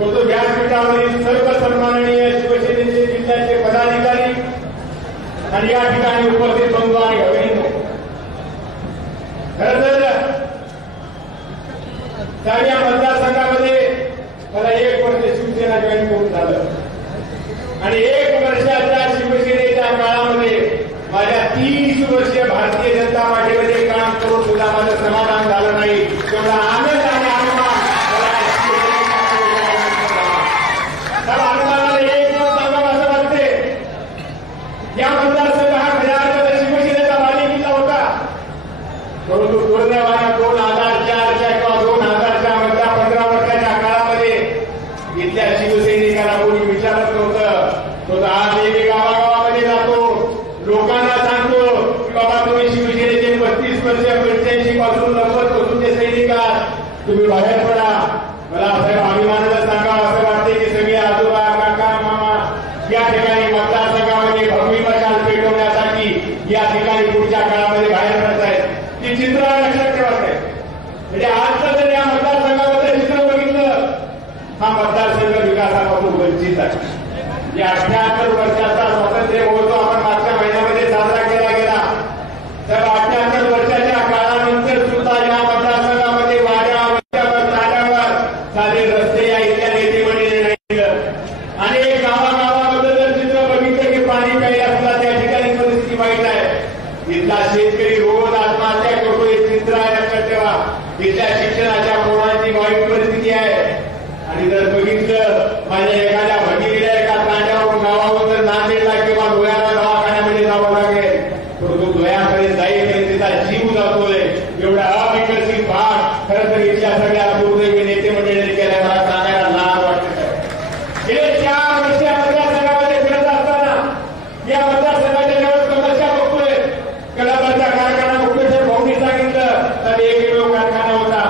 तो व्यासपीठावरील सर्व सन्माननीय शिवसेनेचे जिल्ह्याचे पदाधिकारी आणि या ठिकाणी उपस्थित बंधू आणि भगिनींनो, खरं तर या मतदारसंघामध्ये मला 1 वर्ष शिवसेना जॉईन करून झालं आणि 1 वर्षाच्या शिवसेनेच्या काळामध्ये माझ्या 30 वर्ष भारतीय जनता पार्टीमध्ये काम करून सुद्धा माझं समाधान झालं नाही. तेवढा आनंद आणि अभिमान एक सांगावं असं वाटते. या मतदारसंघ हा खऱ्या अर्थाने शिवसेनेचा बालेकिल्ला होता, परंतु दुर्दैवाने 2004च्या किंवा 2000च्या मधल्या 15 वर्षाच्या काळामध्ये इथल्या शिवसैनिकांना कोणी विचारत नव्हतं. तो आज एक गावागावामध्ये जातो, लोकांना सांगतो की बाबा तुम्ही शिवसेनेचे 35 वर्ष 85 पासून 90 पासूनचे सैनिक आहात, तुम्ही बाहेर पडा. मला अभिमानानं सांगावं असं वाटते की सगळे आजोबा काका मामा या ठिकाणी मतदारसंघामध्ये भगवी मशाल पेटवण्यासाठी या ठिकाणी पुढच्या काळामध्ये बाहेर पडत आहेत. ती चित्र लक्षात ठेवत आहे. म्हणजे आजचं जर या मतदारसंघामध्ये चित्र बघितलं, हा मतदारसंघ विकासापासून वंचित आहे. या 78 वर्षाचा स्वातंत्र्य महोत्सव आपण मागच्या महिन्यामध्ये साजरा केला गेला, तर 78 वर्षाच्या काळानंतर सुद्धा या मतदारसंघामध्ये वाड्या नाल्यावर साधे रस्ते या इथल्या नेते मंडळीने नाही दिलं. अनेक गावागावामध्ये जर चित्र बघितलं की पाणी प्यायला सुद्धा त्या ठिकाणी परिस्थिती वाईट आहे. इथला शेतकरी रोज आत्महत्या करतो, हे चित्र आहे, लक्षात ठेवा. इथल्या शिक्षणाच्या पोरांची वाईट परिस्थिती आहे. आणि जर बघितलं माझ्या एखाद्या भगिनीला एका तांड्यावर गावावर जर नांदेडला किंवा डोळ्याला दवाखान्यामध्ये जावं लागेल, तर तो डोळ्याकडे जाईपर्यंत तिचा जीव जातोय. एवढा अविकसित भाग खरं तर इथल्या सगळ्या दुर्दैवी नेते मंडळींनी केल्या, मला सांगायला लाज वाटत आहे. गेले 4 वर्ष मतदारसंघामध्ये फिरत असताना या मतदारसंघाच्या जेव्हा समस्या बघतोय, कलंबरचा कारखाना मुख्यमंत्री भाऊंनी सांगितलं तर एकमेव कारखाना होता,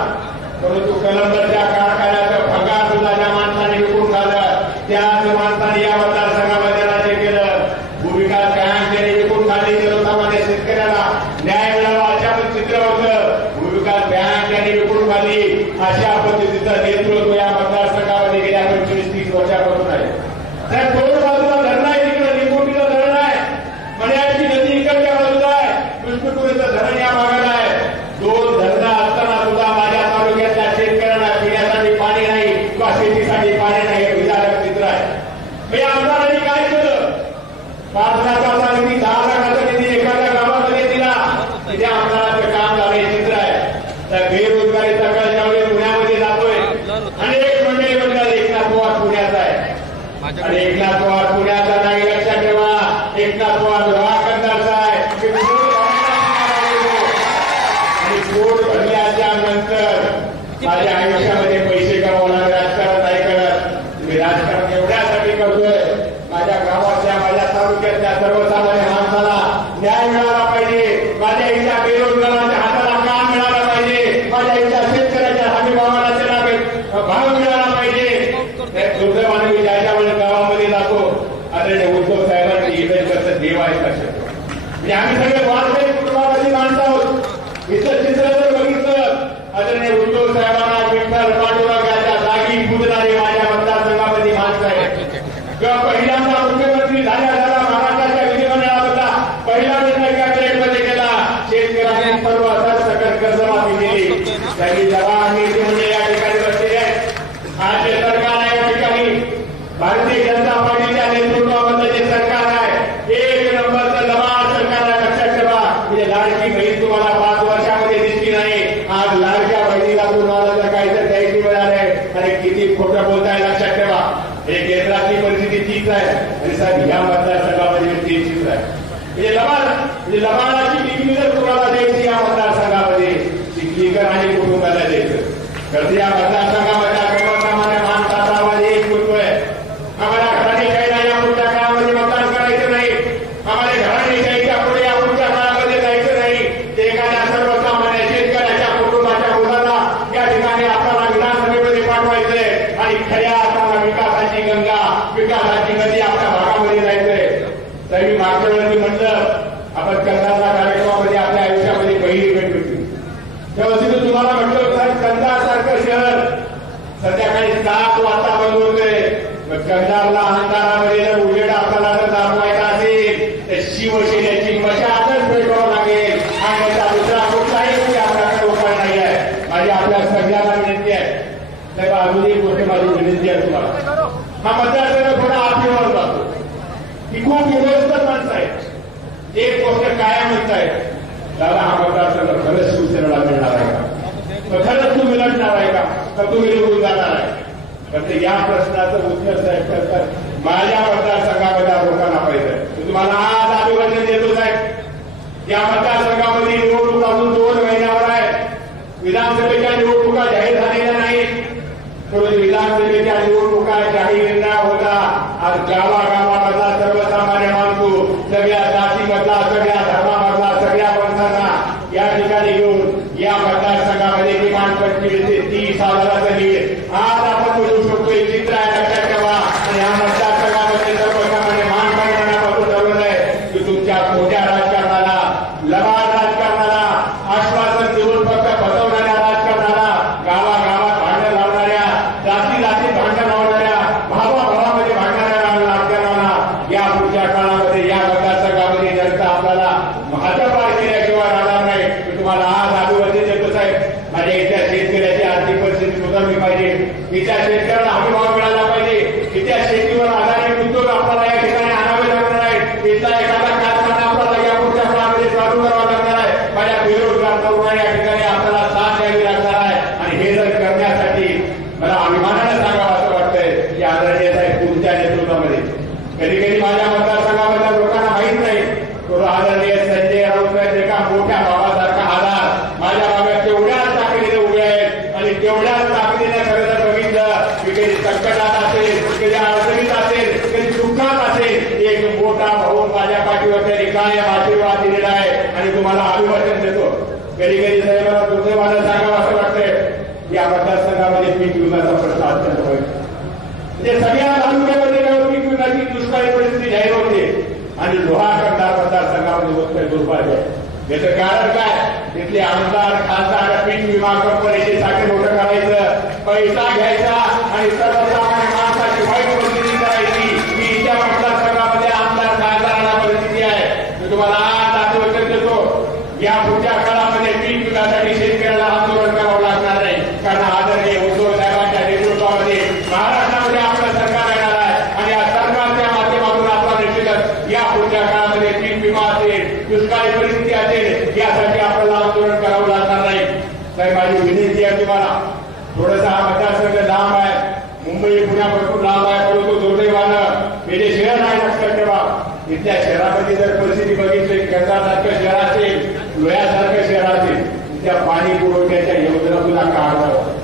परंतु कलंबरच्या कारखान्याचं भंगार सुद्धा ज्या माणसाने विकून झालं, त्याच माणसाने या मतदारसंघामध्ये राज्य केलं. भूविकास बँक ज्याने विकून खाली सर्वसामान्य शेतकऱ्याला न्याय मिळावा अशा चित्र होतं. भूविकास बँक ज्याने विकून खाली अशा पद्धतीचं नेतृत्व या मतदारसंघामध्ये गेल्या 25-30 वर्षापासून आहे. त्या 2 बाजूला धरण आहे, तिकडे निकोटीचं धरण आहे, मण्याची नदी इकडच्या बाजूला आहे, कृष्णपुरीचं धरण या भागाला आहे. 2 धरणं असताना सुद्धा माझ्या तालुक्यातल्या शेतकऱ्यांना पिण्यासाठी पाणी नाही किंवा शेतीसाठी पाणी नाही, हे विचारक चित्र आहे. मी आमदारांनी काय केलं? 5 लाखाचा निधी 10 लाखाचा निधी एखाद्या गावामध्ये दिला, तिथे आमदाराचं काम झालं, हे चित्र आहे. तर बेरोजगारी सकाळी ज्यावेळी पुण्यामध्ये जातोय, अनेक मंडळी म्हणतात एकनाथ पवार पुण्याचा आहे, आणि एकनाथ पवार पुण्याचा नाही, लक्षात ठेवा. एकनाथ पवार लोहाकंदाचा आहे. आणि पोट भरल्याच्या नंतर माझ्या आयुष्यामध्ये पैसे कमवणार, राजकारण नाही करत. मी राजकारण एवढ्यासाठी करतोय, माझ्या गावातल्या माझ्या तालुक्यातल्या सर्वसामान्य माणसाला न्याय मिळाला पाहिजे, माझ्या इथल्या बेरोजगारांच्या हाताला काम मिळालं पाहिजे, माझ्या इथल्या शेतकऱ्याच्या हमीभावाला त्याला भाव मिळाला पाहिजे. दुर्दैवाने मी ज्याच्यामुळे गावामध्ये जातो, आदरणीय उद्धव साहेबांची इथे कसं देव आहे कशा, म्हणजे आम्ही सगळे वारकरी कुटुंबामध्ये माणसं आहोत. इथं चित्र जर बघितलं, आदरणीय उद्धव साहेबांना विठ्ठल पांडुरंग याच्या जागी पूजणारे माझ्या मतदारसंघामध्ये माणसं आहेत. किंवा पहिल्यांदा मुख्यमंत्री झाल्या महाराष्ट्राच्या विधिमंडळामधला पहिला निर्णय त्या पिरियडमध्ये केला, शेतकऱ्यांनी सर्व सकट कर्जमाफी केली. त्यांनी जवान नेते म्हणजे या ठिकाणी बसलेले आहेत. आज जे सरकार आहे या ठिकाणी भारतीय जनता पार्टीच्या नेतृत्वामधलं जे सरकार आहे, 1 नंबरचं जबान सरकार आहे, लक्षात ठेवा. म्हणजे लाडकी बहीण तुम्हाला 5 वर्षामध्ये दिसली नाही, आज लाडक्या बहिणीला तुम्हाला जर काही तर द्यायची वेळ आहे, आणि किती खोटं बोलताय लक्षात ठेवा. हे केंद्रातली परिस्थिती तीच आहे, आणि साहेब ह्या मतदारसंघामध्ये तीच चित्र आहे. म्हणजे लबाडाची डिग्री जर तुम्हाला द्यायची या मतदारसंघामध्ये, चिखलीकर आणि कुटुंबाला द्यायचं, तर या मतदारसंघामध्ये सर्वसामान्य माणसाचा आवाज एक होतोय. आम्हाला घराने काही या पुढच्या काळामध्ये मतदान करायचं नाही, आम्हाला घराने काहीच्या पुढे या पुढच्या काळामध्ये जायचं नाही. ते एखाद्या सर्वसामान्य शेतकऱ्याच्या कुटुंबाच्या मुलाला या ठिकाणी आपल्याला विधानसभेमध्ये पाठवायचंय, आणि खऱ्या अर्थाला विकासाची गंगा, विकासाची नदी आपल्या भागामध्ये जायचंय. तर मी मागच्या वेळी म्हटलं, आपण कंदाचा कार्यक्रमामध्ये आपल्या आयुष्यामध्ये पहिली भेट होती, तेव्हा तुम्हाला म्हटलं कंदासारखं शहर कंधारला अंधारामध्ये जर उजेड आपल्याला जर दाखवायचा असेल तर शिवसेनेची मशालच पेटवावं लागेल आणि याचा दुसरा कुठलाही आपल्याकडे उपाय नाही आहे. माझी आपल्या सगळ्यांना विनंती आहे. साहेब अजून एक गोष्ट माझी विनंती आहे तुम्हाला. हा मतदारसंघ थोडा आठवड्यावर जातो ही खूप व्यवस्थित माणसं आहेत. एक गोष्ट काय म्हणताय दादा हा मतदारसंघ खरंच शिवसेनेला मिळणार आहे का? खरंच तुम्ही लढणार आहे का? तर तुम्ही निवडून जाणार आहे? पण या प्रश्नाचं उत्तर साहेब करतात माझ्या मतदारसंघामध्ये लोकांना पाहिजे. तुम्हाला आज अभिवादन देतो साहेब. या मतदारसंघामध्ये निवडणूक अजून 2 महिन्यावर आहे. विधानसभेच्या निवडणुका जाहीर झालेल्या नाहीत. परंतु विधानसभेच्या निवडणुका जाहीर न होता आज गावागावामधला सर्वसामान्य माणूस सगळ्या जातीमधला सगळ्या धर्मामधला सगळ्या माणसांना या ठिकाणी घेऊन या मतदारसंघामध्ये किमान 25 ते 30,000 लीड आज आपण मिळू शकतो. हे चित्र आहे, लक्षात ठेवा. आणि या मतदारसंघामध्ये सर्वसामान्य मानपासून ठरवलं आहे की तुमच्या मोठ्या राजकारणाला लबाड राजकारणाला आश्वासन देऊन फक्त फसवणाऱ्या राजकारणाला गावागावात भांडण लावणाऱ्या जाती भांडण लावणाऱ्या भावाभावामध्ये भांडणाऱ्या राजकारणाला या पुढच्या काळामध्ये या मतदारसंघामध्ये जनता आपल्याला हातापार केल्याशिवाय राहणार नाही. मी तुम्हाला आज अभिवादन देतो साहेब. माझ्या इथल्या शेतकऱ्याची आर्थिक परिस्थिती सुधारली पाहिजे. इथल्या शेतकऱ्याला हमीभाव मिळाला पाहिजे. इथल्या शेतीवर आधारित उद्योग आपल्याला या ठिकाणी आणावे लागणार आहेत. इथला एखादा कारखाना आपल्याला या पुढच्या काळामध्ये चालू करावा लागणार आहे. माझ्या बेरोजगार तरुणांना या ठिकाणी आपल्याला साथ द्यावी लागणार आहे. आणि हे जर करण्यासाठी मला अभिमानाने सांगावं असं वाटतंय की आदरणीय साहेब तुमच्या नेतृत्वामध्ये कधी कधी माझ्या मतदारसंघामधल्या लोकांना माहीत नाही तो आदरणीय संजय राऊत एका मोठ्या भावासारखा आधार माझ्या भागात तेवढ्याच ताकदीने उभे आहेत. आणि तेवढ्याच ताकदीने खरं जर बघितलं की कधी संकटात असेल, कधी अडचणीत असेल, कधी दुःखात असेल, एक मोठा भाऊ माझ्या पाठीवर त्यांनी कायम आशीर्वाद दिलेला आहे. आणि तुम्हाला अभिवादन देतो. कधी कधी साहेबांना दुर्दैवानं सांगावं असं वाटतंय या मतदारसंघामध्ये पीक विम्याचा प्रश्न अत्यंत होईल. म्हणजे सगळ्या तालुक्यामध्ये पीक विम्याची दुष्काळी परिस्थिती जाहीर होते आणि लोहा कंधार मतदारसंघामध्ये होत दुर्भाग्य. याचं कारण काय? तिथले आमदार खासदार पीक विमा कंपनीचे साखर मोठं करायचं, पैसा घ्यायचा आणि सर्वसामान्य माणसाची वाईट परिस्थिती करायची. ही त्या मतदारसंघामध्ये आमदार खासदारांना परिस्थिती आहे. मी तुम्हाला आज आश्वासन देतो या पुढच्या काळामध्ये पीक विम्यासाठी शेतकऱ्याला आंदोलन करावं लागणार नाही. कारण आदरणीय उद्धव साहेबांच्या नेतृत्वामध्ये महाराष्ट्रामध्ये आपलं सरकार येणार आहे. आणि या सरकारच्या माध्यमातून आपला निश्चितच या पुढच्या काळामध्ये पीक विमा असेल, दुष्काळी परिस्थिती असेल, यासाठी आपल्याला आंदोलन करावं लागणार नाही. साहेब माझी विनंती आहे तुम्हाला. थोडंसं हा मतदारसंघ लांब आहे, मुंबई पुण्यापासून लांब आहे. परंतु दुर्दैवानं हे जे शहर आहे लक्षात ठेवा. इथल्या शहरामध्ये जर परिस्थिती बघितली कंधारसारखं शहर असेल, लोह्यासारखं शहर असेल, त्या पाणी पुरवठ्याच्या योजना तुला काढावं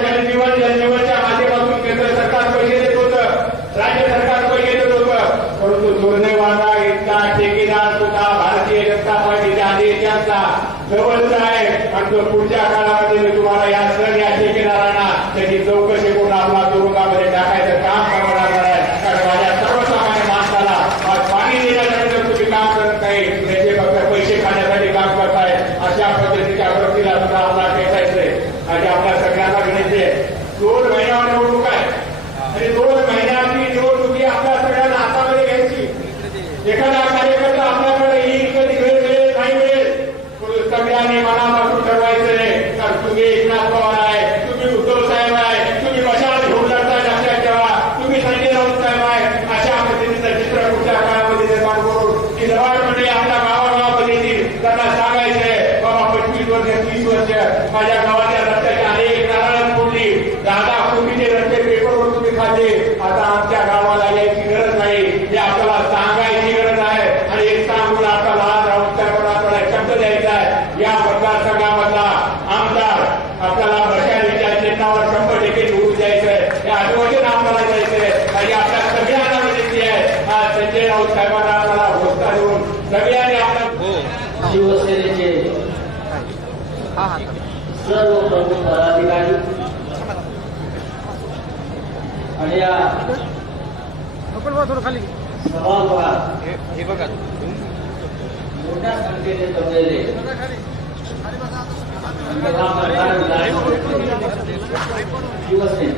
जलजीवनच्या माध्यमातून केंद्र सरकार पैसे देत होतं, राज्य सरकार पैसे देत होतं. परंतु दुर्दैवाना इतका ठेकेदार सुद्धा भारतीय जनता पार्टीच्या आदेशांचा जवळचा आहे. आणि तो पुढच्या काळामध्ये मी तुम्हाला या सगळ्या ठेकेदारांना त्याची चौकशी करून आपला तुरुंगामध्ये टाकायचं काम करावं लागणार आहे. कारण माझ्या सर्वसामान्य माणसाला पाणी देण्यासाठी जर तुम्ही काम करत नाही, त्याचे फक्त पैसे खाण्यासाठी काम करताय, अशा पद्धतीच्या प्रक्रिया सुद्धा आपल्याला टेकायचंय. आणि आपल्या सगळ्यांना विनंती आहे 2 महिन्यावर निवडणूक आहे आणि 2 महिन्याची निवडणुकी आपल्या सगळ्यांना हातामध्ये घ्यायची. एखादा कार्यकर्ता आपल्याकडे येईल, कधी वेळ मिळेल नाही मिळेल, सगळ्यांनी मनापासून ठरवायचंय. तर तुम्ही एकनाथ पवार आहे, तुम्ही उद्धव साहेब आहे, तुम्ही मशाल घेऊन लढताय लक्षात ठेवा. तुम्ही संजय राऊत साहेब आहे. अशा पद्धतीचं चित्र पुढच्या काळामध्ये निर्माण करून की लवाड मंडळी आपल्या गावागावामध्ये येतील. त्यांना सांगायचंय बाबा 25 वर्ष 30 वर्ष माझ्या गावाच्या रस्त्याची अनेक नारळ फोडली, 10 कोटीचे रस्ते पेपरवर तुम्ही खाल्ले. आता आमच्या गावाला यायची गरज नाही, हे आपल्याला सांगायची गरज आहे. आणि एक सांगून आपल्याला आज राऊत साहेबांना शब्द द्यायचा आहे. या मतदारसंघामधला आमदार आपल्याला भ्रष्टाचाराच्या चिन्हावर 100% निवडून द्यायचंय. हे आठवण आपल्याला द्यायचंय. आणि आपल्या सगळ्यांना विनंती आहे आज संजय राऊत साहेबांना आपल्याला घोषणा देऊन सगळ्यांनी आपल्या शिवसेनेचे सर्व प्रमुख पदाधिकारी आणि या सभागृहात मोठ्या संख्येने जमलेले शिवसेने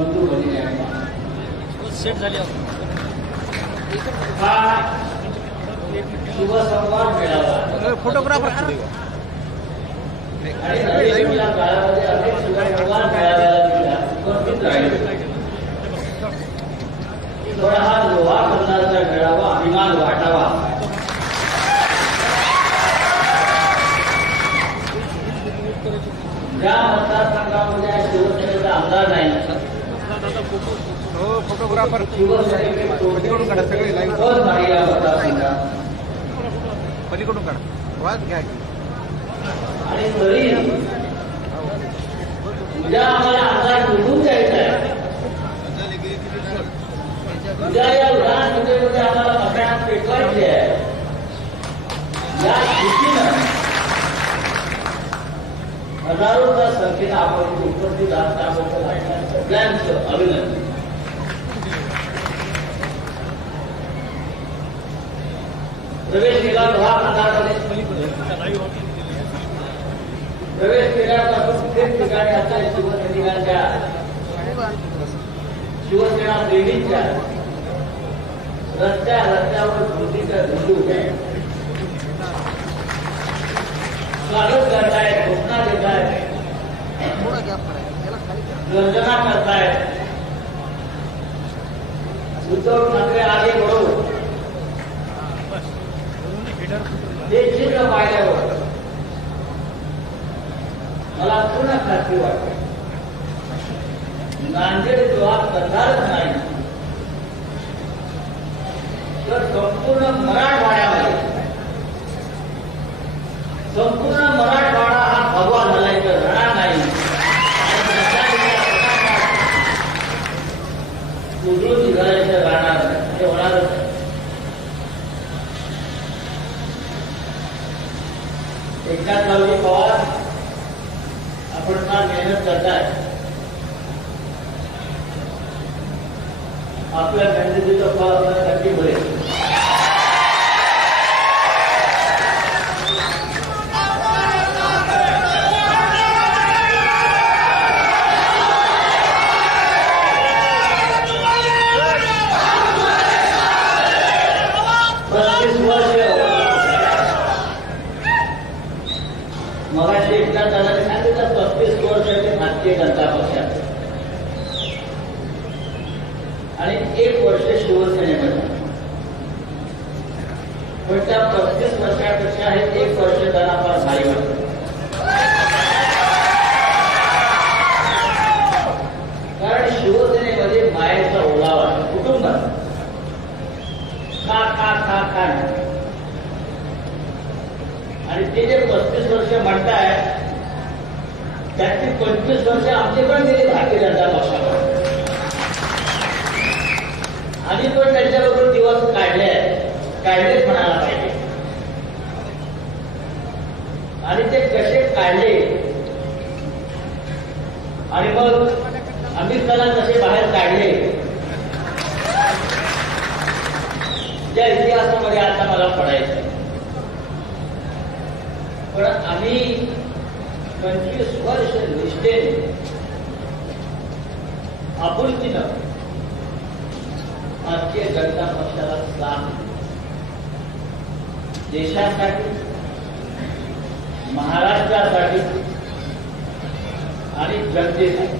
बंधू भगिनी सेट झाले हा शुभसंवाद मेळावा फोटोग्राफर आणि नवीन काळामध्ये अनेक शुभसंवाद मेळाव्याला उपस्थित राहिले. थोडा हा लोहा करण्याचा मेळावा अभिमान वाटावा. ज्या मतदारसंघामध्ये शिवसेनेचा आमदार नाही फोटोग्राफर शिवसेनेकडून सगळे लाईव्ह कोण नाही या मतदारसंघात. पलीकडून काढा वाद घ्या आणि तरी उद्या आम्हाला आमदार निवडून द्यायचा आहे. उद्या या विधानसभेमध्ये आम्हाला मतदान पेटवायचे आहे. या स्थितीनं हजारोच्या संख्येनं आपण उपस्थित असल्याबद्दल सगळ्यांचं अभिनंदन. प्रवेश केला लोहा मतदारामध्ये प्रवेश केल्यापासून प्रत्येक ठिकाणी आपल्या शिवसैनिकांच्या शिवसेना प्रेमींच्या रस्त्यावर कृतीच्या झेंडू स्वागत करतायत, घोषणा देतायत, गर्जना करतायत. उद्धव ठाकरे आगे बढो हे चिन्ह पाहिल्यावर मला पूर्ण खात्री वाटते नांदेड जेव्हा करणारच नाही तर संपूर्ण मराठवाडा हा भगवा झालाय तर राहणार नाही. उजळून निघाल्याचं राहणार नाही, ते होणारच नाही. एकनाथ रावजी पवार आपण फार मेहनत करताय. आपल्या मेहनतीचं फळ आपल्याला नक्की मिळेल. मगाशी एकनाथ दादाने सांगितलं 35 वर्ष भारतीय जनता पक्षात आणि 1 वर्ष शिवसेनेमध्ये. पण त्या 35 वर्षापेक्षा हे 1 वर्ष त्यांना फार भारी वाटतं. कारण शिवसेनेमध्ये मायेचा ओलावा कुटुंबात का आणि ते जे 35 वर्ष म्हणताय त्यातली 25 वर्ष आमचे पण गेले भारतीय जनता पक्षाकडे. आम्ही पण त्यांच्याबरोबर दिवस काढलेच म्हणायला पाहिजे. आणि ते कसे काढले आणि मग अमिताला कसे बाहेर काढले त्या इतिहासामध्ये आता मला पडायचं. पण आम्ही 25 वर्ष निष्ठेने आपुलकीनं भारतीय जनता पक्षाला साथ देशासाठी, महाराष्ट्रासाठी आणि जनतेसाठी.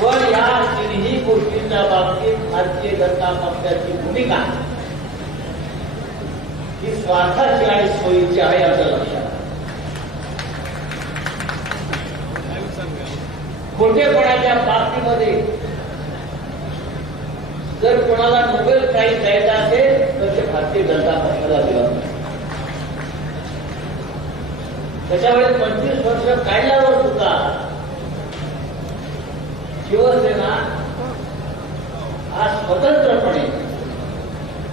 पण या तिन्ही गोष्टींच्या बाबतीत भारतीय जनता पक्षाची भूमिका ही स्वार्थाची आणि सोयीची आहे असं लक्षात. खोटेपणाच्या बाबतीमध्ये जर कोणाला नोबेल प्राइज द्यायचा असेल तर ते भारतीय जनता पक्षाला दिलं. त्याच्यावेळी 25 वर्ष काढल्यावर सुद्धा शिवसेना आज स्वतंत्रपणे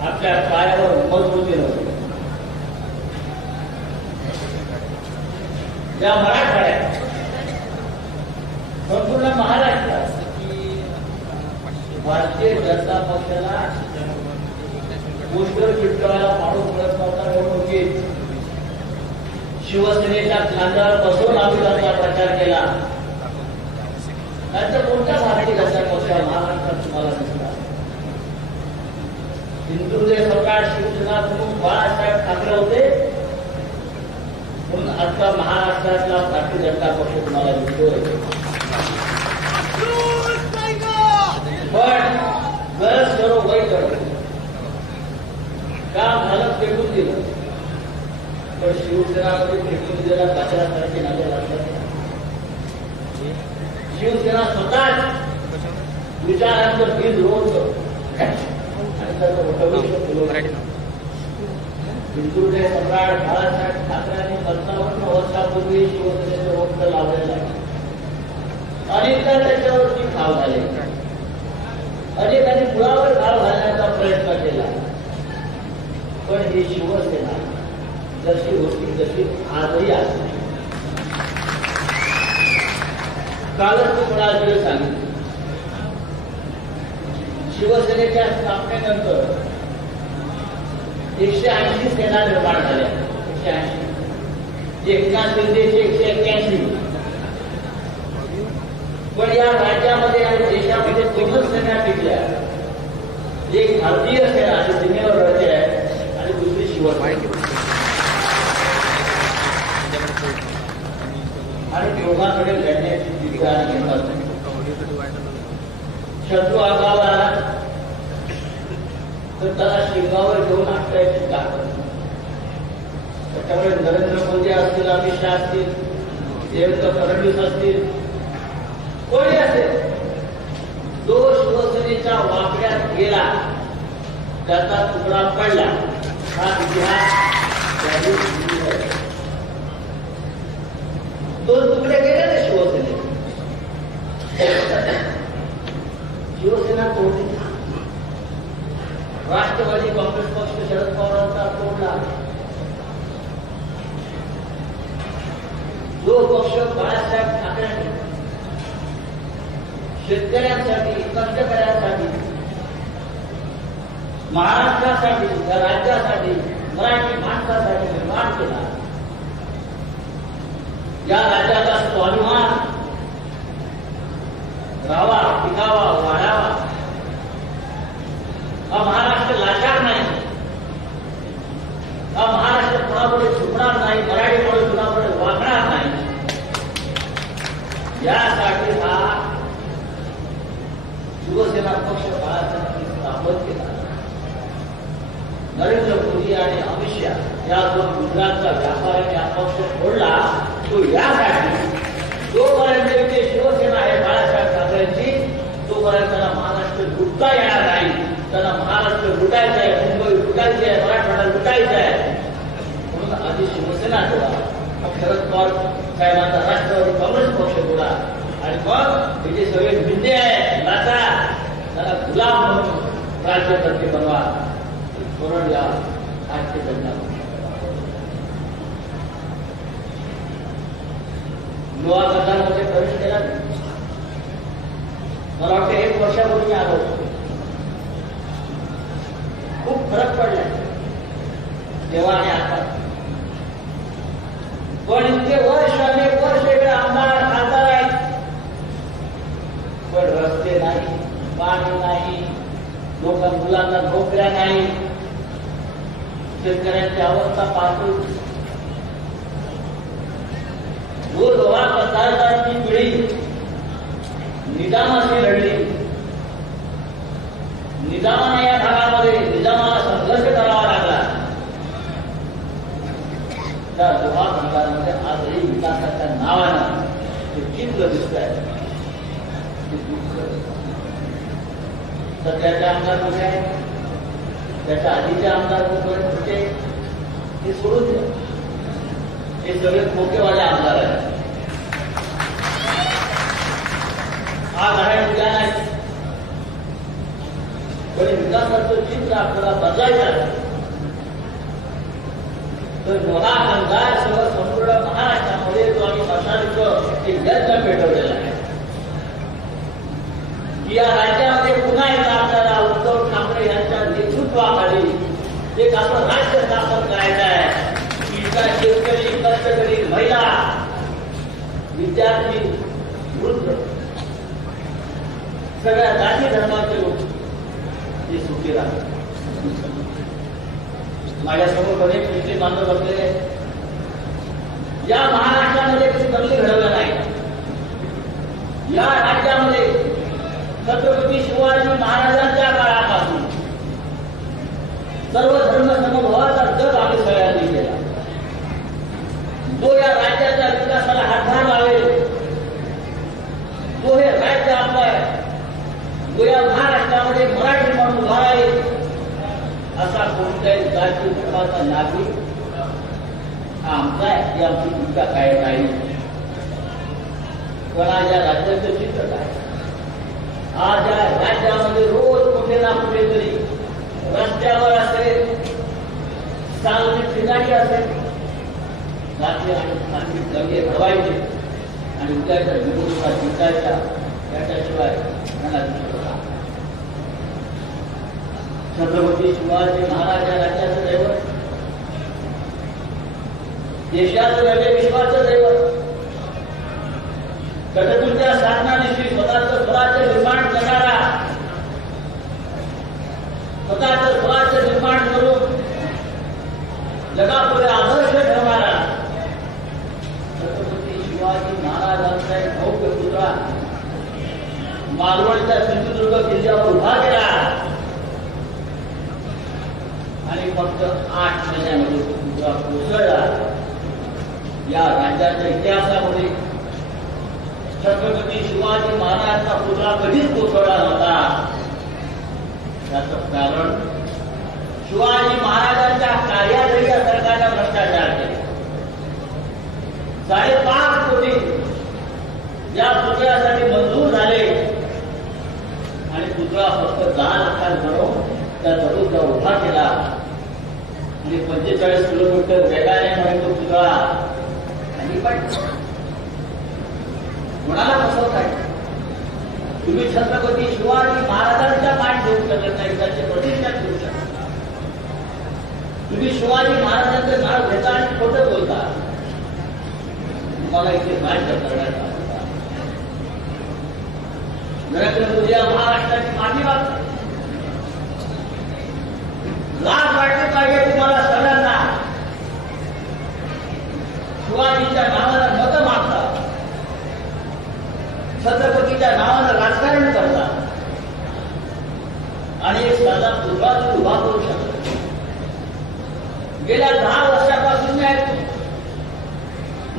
आपल्या पायावर मजबूतीनं होती. या मराठवाड्यात संपूर्ण महाराष्ट्रात भारतीय जनता पक्षाला पोस्टर चिटकवायला माणूस मिळत नव्हता. निवडणुकीत शिवसेनेच्या खांद्यावर बसून आम्ही त्यांचा प्रचार केला. त्यांच्या कोणत्या भारतीय जनता पक्ष महाराष्ट्रात तुम्हाला दिसतात? हिंदुत्व सरकार शिवसेना प्रमुख बाळासाहेब ठाकरे होते म्हणून आता महाराष्ट्रातला भारतीय जनता पक्ष तुम्हाला दिसतोय. पण गरज करो वय करो काम झालं फेकून दिलं. पण शिवसेनामध्ये फेकून दिलेला कचऱ्यासारखे नजर लागतात. शिवसेना स्वतःच विचारांचं बीज रोवतो आणि त्याचं उठवलं. हिंदुत्व सम्राट बाळासाहेब ठाकरेंनी 55 वर्षापूर्वी शिवसेनेचं रोपट लावलेलं आहे. अनेकदा त्याच्यावरती घाव झाले, अनेकांनी मुळावर घाव घालण्याचा प्रयत्न केला. पण ही शिवसेना जशी होती तशी आजही असते. कालच तुम्हाला वेळ सांगितलं, शिवसेनेच्या स्थापनेनंतर 180 सेना निर्माण झाल्या. 180 एकनाथ शिंदेचे 181. पण या राज्यामध्ये आणि देशामध्ये 2 सेना टिकल्या. एक भारतीय सेना जी सीमेवर लढते आहे आणि दुसरी शिवसेना. आणि दोघांकडे लढण्याची दिशा घेतात. शत्रू आगावर आला तर त्याला शिंगावर घेऊन आपल्याची ताकद. त्याच्यामुळे नरेंद्र मोदी असतील, अमित शहा असतील, देवेंद्र फडणवीस असतील, कोणी असेल, जो शिवसेनेच्या वाकड्यात गेला त्याचा तुकडा पडला. हा इतिहास त्यांनी लिहिलेला आहे. 2 तुकडे गेले ना शिवसेने. शिवसेना तोडली. राष्ट्रवादी काँग्रेस पक्ष शरद पवारांचा तोडला. जो पक्ष बाळासाहेब ठाकरेंनी शेतकऱ्यांसाठी, कष्टकऱ्यांसाठी, महाराष्ट्रासाठी, या राज्यासाठी, मराठी माणसासाठी निर्माण केला. या राज्याचा स्वाभिमान राहावा, टिकावा, वाढावा. हा महाराष्ट्र लाचार नाही. हा महाराष्ट्र कुणापुढे झुकणार नाही. मराठी माणूस कुणापुढे वागणार नाही. यासाठी हा शिवसेना पक्ष बाळासाहेबांनी स्थापन केला. नरेंद्र मोदी आणि अमित शहा या 2 गुजरातचा व्यापाऱ्यांनी हा पक्ष फोडला. तो यासाठी जोपर्यंत इथे शिवसेना आहे बाळासाहेब ठाकरेंची, तोपर्यंत त्यांना महाराष्ट्र लुटता येणार नाही. त्यांना महाराष्ट्र लुटायचं आहे, मुंबई लुटायची आहे, मराठवाडा लुटायचं आहे. म्हणून आधी शिवसेना जोडा, मग शरद पवार साहेबांचा राष्ट्रवादी काँग्रेस पक्ष जोडा आणि मग हे जे सगळे भिंडे आहे लाचा त्याला गुलाम म्हणून राज्यकर्ते बनवा. धोरण या भारतीय जनता पक्ष. लोहा गटामध्ये प्रवेश केला. मला वाटतं 1 वर्षापूर्वी आलो. खूप फरक पडला तेव्हा आणि आता. पण इतके वर्ष अनेक वर्ष इकडे आमदार खासदार आहेत, पण रस्ते नाही, पाणी नाही, मुलांना नोकऱ्या नाही, शेतकऱ्यांची अवस्था पाहतो. लोहा कंत्राटदारांची पिढी निजामाशी लढली. निजामाने या भागामध्ये निजामाला संघर्ष करावा लागला. त्या लोहा कंत्राटामध्ये आजही विकासाच्या नावानं ते चित्र दिसत आहे. सध्याचे आमदार कुठे आहेत, त्याच्या आधीचे आमदार कुठे, हे सोडून द्या. हे सगळे खोकेवाले आमदार आहेत. आज आहे उद्या नाही. पण विकासाचं चित्र आपल्याला बदलायचं आहे. तर लोहा कंधार सह संपूर्ण महाराष्ट्रामध्ये जो आम्ही मशालीचं एक यज्ञ पेटवलेला आहे की या राज्यामध्ये पुन्हा एकदा आपल्याला उद्धव ठाकरे यांच्या नेतृत्वाखाली एक आपलं राज्य स्थापन करायचं आहे. शेतकरी, कष्टकरी, महिला, विद्यार्थी, वृद्ध सगळ्या जाती धर्माचे लोक हे सुखी राहतात. माझ्यासमोर अनेक मुस्लिम बांधव बसलेले आहेत. या महाराष्ट्रामध्ये बदली घडवलं नाही. या राज्यामध्ये छत्रपती शिवाजी महाराजांच्या काळापासून सर्व धर्म समभावाचा जग आम्ही सगळ्यांनी केला. जो या राज्याच्या विकासाला हातभार लावेल, जो हे राज्य आपलं आहे, जो या महाराष्ट्रामध्ये मराठी म्हणून उभा राहील, असा कोणत्याही जाती धर्माचा नागरिक हा आमचा आहे की आमची भूमिका काय नाही. पण आज या राज्याचं चित्र काय? आज या राज्यामध्ये रोज कुठे ना कुठेतरी रस्त्यावर असेल, सार्वजनिक ठिकाणी असेल, जाती आणि धार्मिक दंगे घडवायचे आणि उद्याच्या निवडणुका जिंकायच्या, त्याच्याशिवाय मला दिसत होता. छत्रपती शिवाजी महाराज या राज्याचं दैवत, देशाचं नव्हे विश्वाचं दैवत. कटकूच्या साधनानिशी स्वतःचं स्वराज्य निर्माण करणारा, स्वतःचं स्वराज्य निर्माण करून जगापुढे आदर्श ठेवणारा छत्रपती शिवाजी महाराजांचा एक भव्य पुतळा मालवणच्या सिंधुदुर्ग किल्ल्यावर उभा केला आणि फक्त 8 महिन्यामध्ये पुतळा कोसळला. या राज्याच्या इतिहासामध्ये छत्रपती शिवाजी महाराजांचा पुतळा कधीच कोसळला नव्हता. त्याचं कारण शिवाजी महाराजांच्या कार्यालयी या सरकारने भ्रष्टाचार केले. 5.5 कोटी या पुतळ्यासाठी मंजूर झाले आणि पुतळा फक्त 10 लाखांत बनवून त्या तरुणला उभा केला आणि 45 किलोमीटर वेगाने म्हणून तो पुतळा आणि पण कोणाला फसवताय? तुम्ही छत्रपती शिवाजी महाराजांचा मान ठेवू शकत नाही, त्यांचे प्रतिष्ठा ठेवू शकता. तुम्ही शिवाजी महाराजांचं नाव घेता आणि खोटं बोलता. तुम्हाला इथे राज्य करण्यात आलं. नरेंद्र मोदी या महाराष्ट्राची माफी मागतात. लाज वाटली पाहिजे तुम्हाला सगळ्यांना. शिवाजीच्या नावानं मतं मागतात, छत्रपतीच्या नावानं राजकारण करतात आणि एक साधा पुतळा उभा करू शकतात. गेल्या 10 वर्षापासून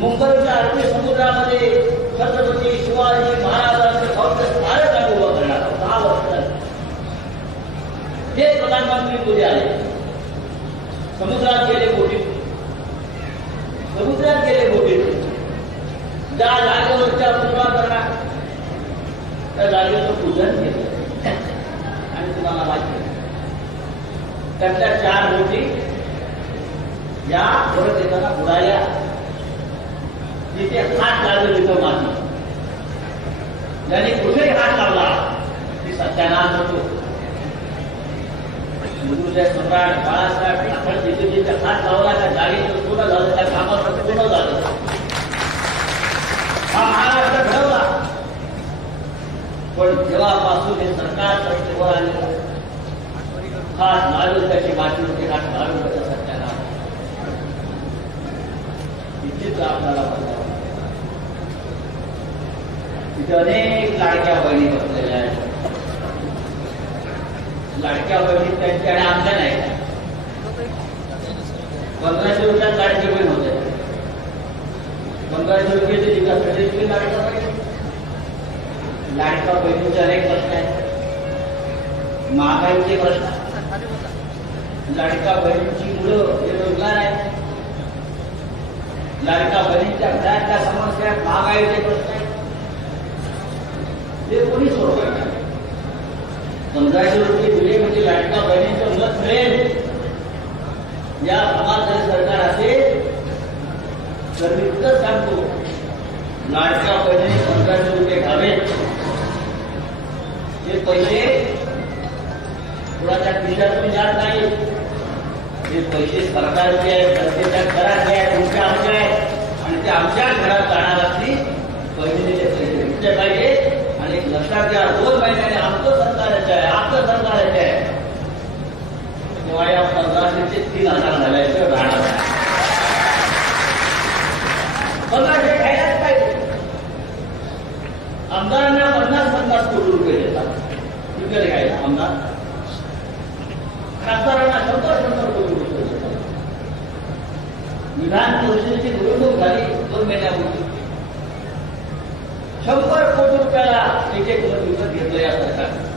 मुंबईच्या अरबी समुद्रामध्ये छत्रपती शिवाजी महाराजांचे भव्य स्मारक आम्ही उभं करणार आहोत. 10 वर्षात ते प्रधानमंत्री मोदी आले, समुद्रात गेले बोटीत, समुद्रात गेले बोटीत. ज्या जागेवरच्या पुतळा करणार त्या जागेचं पूजन केलं आणि तुम्हाला माहिती आहे त्यातल्या 4 बोटी या परत येताना बुडाल्या. जिथे हात लागले तिथं माती, ज्यांनी कुठेही हात लावला ती सत्यानाश होतो. हिंदूचे सम्राट बाळासाहेब ठाकरे जिथे जिथे हात लावला त्या जागेचं पूर्ण झालं, त्या कामाचं पूर्ण झालं. हा महाराष्ट्र घडवला. पण जेव्हापासून हे सरकार सत्तेवर आले, हात मारून त्याची माती होती, हात मारून त्याच्या सत्यानाश. इथेच आपल्याला बघावं. तिथे अनेक लाडक्या बहिणी बसलेल्या आहेत. लाडक्या बहिणी त्यांच्या आणि आमच्या नाही. 1500 रुपयात लाडकी बहीण होते. 1500 रुपयाची विकासासाठी लाडका बहीण. लाडका बहिणीचे अनेक प्रश्न आहेत. महागाईचे प्रश्न, लाडका बहिणीची मुलं बेरोजगार आहेत, लाडका बहिणीच्या घरातल्या समस्या, महागाईचे प्रश्न आहेत. ते कोणी सोडवायचे? 1500 रुपये दिले म्हणजे लाडका बहिणीचं मत मिळेल. या भागात जर सरकार असेल तर मी इतकंच सांगतो, लाडक्या बहिणी 1500 रुपये घ्यावेत. हे पैसे कुणाच्या खिशातून जात नाही. हे पैसे सरकारचे आहेत, जनतेच्या घराचे आहेत, तुमच्या आमच्या आहेत आणि ते आमच्या घरात जाणार असतील. बहिणीने ते पैसे घेतले पाहिजे आणि एक लक्षात घ्या, 2 महिन्याने आमचं सरकारच आहे, आपलं सरकारच आहे, तेव्हा या 1500 ते 3000 झाल्याचं राहणार आहे. 1500 घ्यायलाच पाहिजे. आमदारांना 50-50 कोटी रुपये देतात विकत घ्यायला आमदार, खासदारांना 100-100 कोटी रुपये देतात. विधान परिषदेची निवडणूक झाली 2 महिन्यापूर्वी, 100 कोटी रुपयाला एक विकत घेतलं या सरकारने.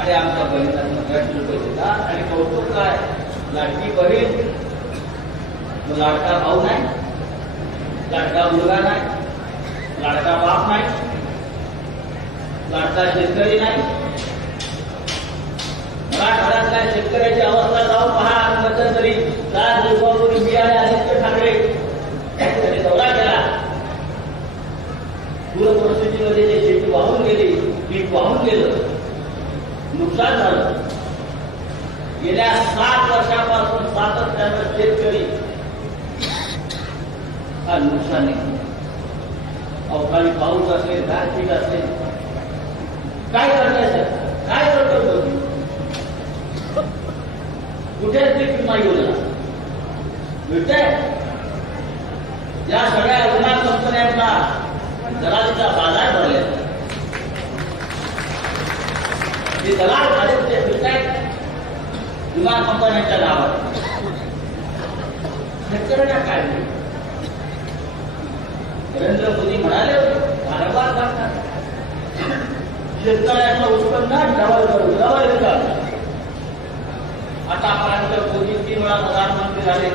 आणि आमच्या बहिणींना 100 रुपये देतात. आणि कौतुक काय, लाडकी बहीण, लाडका भाऊ नाही, लाडका मुलगा नाही, लाडका बाप नाही, लाडका शेतकरी नाही. मराठवाड्यातल्या शेतकऱ्याची अवस्था जाऊन पहा. मध्यंतरी 4 दिवसापूर्वी मी आणि आदित्य ठाकरे त्यांनी दौरा केला. पूर परिस्थितीमध्ये जे शेती वाहून गेली, पीक वाहून गेलं, नुकसान झालं. गेल्या 7 वर्षापासून सातत्यानं शेतकरी हा नुकसानी, अवकाळी पाऊस असेल, गारपीट असेल, काय करण्याचं, काय करतो कुठेच ते विमा योजना मिळते. या सगळ्या विमा कंपन्यांना दलालीचा बाजार भरले, ते दलाल झाले, ते फिरतायत विमा कंपन्यांच्या नावावर. शेतकऱ्यांना काय मिळेल? नरेंद्र मोदी म्हणाले कारभार करतात, शेतकऱ्यांचं उत्पन्न डबल करतात. आतापर्यंत मोदी 3 वेळा प्रधानमंत्री झाले,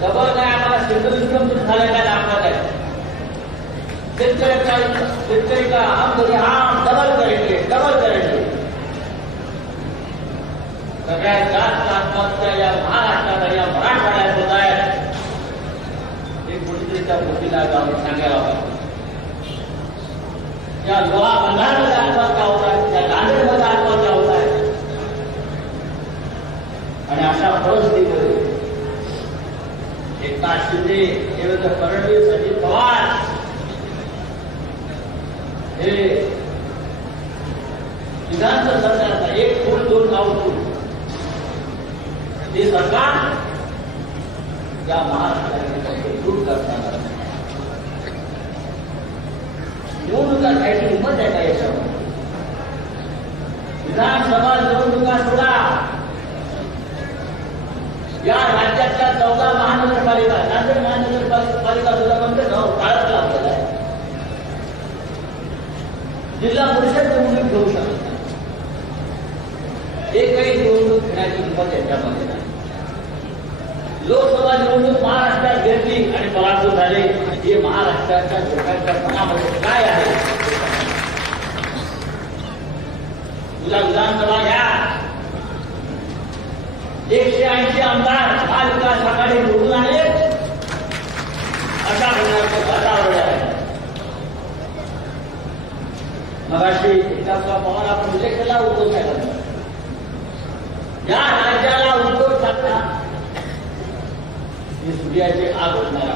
डबल काय आम्हाला सिंगल इन्कम झाले काय दाखवत आहे. शेतकरी का हम डबल करेंगे, डबल करेंगे. सगळ्यात जास्त आत्महत्या या महाराष्ट्रात, या मराठवाड्यात होत आहेत. एक कुठेतरी त्या गोष्टीला जाऊन सांगायला पाहिजे. या लोहा बंधारमध्ये आत्महत्या होत आहेत, त्या नांदेडमध्ये आत्महत्या होत आहेत. आणि अशा परिस्थितीमध्ये एकनाथ शिंदे, देवेंद्र फडणवीस, अजित पवार हे विधानसभा सरकारचा 1 फूट 2 फूट हे सरकार या महाराष्ट्राने दूर करताना निवडणुका घ्यायची हिंमत आहे का याच्यावर? विधानसभा निवडणुका सोडा, या राज्यातल्या 14 महानगरपालिका, नांदेड महानगरपालिका सुद्धा बंद काळात लावलेला आहे. जिल्हा परिषद निवडणूक घेऊ शकत नाही. एकही निवडणूक घेण्याची हिंमत याच्यामध्ये नाही. लोकसभा निवडणूक महाराष्ट्रात घेतली आणि पराभूत झाले. हे महाराष्ट्राच्या लोकांच्या मनामध्ये काय आहे? तुला विधानसभा घ्या, 180 आमदार महाविकास आघाडी निवडून आले, अशा प्रकारचं वातावरण आहे. मगाशी एकनाथराव पवार आपण उल्लेख केला उद्धव साहेबांचा. या राज्याला उद्धव ठाकरे हे सूर्याचे आग होणार.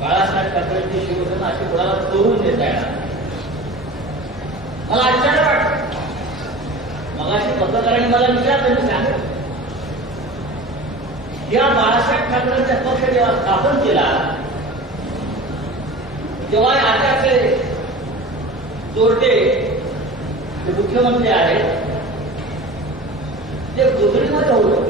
बाळासाहेब ठाकरेंची शिवसेना अशी कोणाला तोडून देता येणार. मला आश्चर्य वाटतं. मगाशी पत्रकारांनी मला विचारलं, मी सांगितलं या बाळासाहेब ठाकरेंचा पक्ष जेव्हा स्थापन केला तेव्हा आताचे चोरटे जे मुख्यमंत्री आहेत ते गुजरीमध्ये होते.